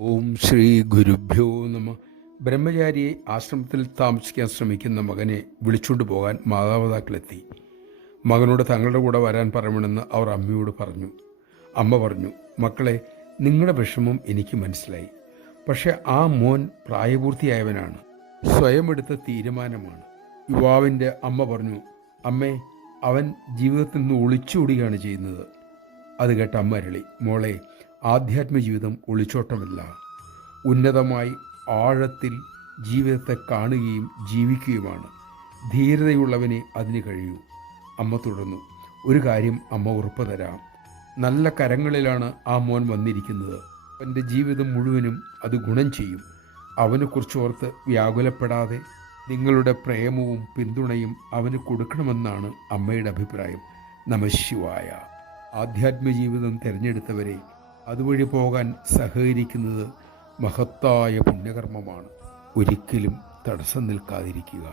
ഓം ശ്രീ ഗുരുഭ്യോ നമ. ബ്രഹ്മചാരിയെ ആശ്രമത്തിൽ താമസിക്കാൻ ശ്രമിക്കുന്ന മകനെ വിളിച്ചുകൊണ്ട് പോകാൻ മാതാപിതാക്കളെത്തി. മകനോട് തങ്ങളുടെ കൂടെ വരാൻ പറയണമെന്ന് അവർ അമ്മയോട് പറഞ്ഞു. അമ്മ പറഞ്ഞു, മക്കളെ, നിങ്ങളുടെ വിഷമം എനിക്ക് മനസ്സിലായി. പക്ഷെ ആ മോൻ പ്രായപൂർത്തിയായവനാണ്, സ്വയം എടുത്ത തീരുമാനമാണ്. യുവാവിൻ്റെ അമ്മ പറഞ്ഞു, അമ്മേ, അവൻ ജീവിതത്തിൽ നിന്ന് ഒളിച്ചോടുകയാണ് ചെയ്യുന്നത്. അത് കേട്ട അമ്മ അരളി, മോളെ, ആധ്യാത്മ ജീവിതം ഒളിച്ചോട്ടമല്ല, ഉന്നതമായി ആഴത്തിൽ ജീവിതത്തെ കാണുകയും ജീവിക്കുകയുമാണ്. ധീരതയുള്ളവനെ അതിന് കഴിയൂ. അമ്മ തുടർന്നു, ഒരു കാര്യം അമ്മ ഉറപ്പ് തരാം, നല്ല കരങ്ങളിലാണ് ആ മോൻ വന്നിരിക്കുന്നത്. അവൻ്റെ ജീവിതം മുഴുവനും അത് ഗുണം ചെയ്യും. അവനെക്കുറിച്ച് ഓർത്ത് വ്യാകുലപ്പെടാതെ നിങ്ങളുടെ പ്രേമവും പിന്തുണയും അവന് കൊടുക്കണമെന്നാണ് അമ്മയുടെ അഭിപ്രായം. നമഃശിവായ. ആധ്യാത്മജീവിതം തിരഞ്ഞെടുത്തവരെ അതുവഴി പോകാൻ സഹകരിക്കുന്നത് മഹത്തായ പുണ്യകർമ്മമാണ്. ഒരിക്കലും തടസ്സം നിൽക്കാതിരിക്കുക.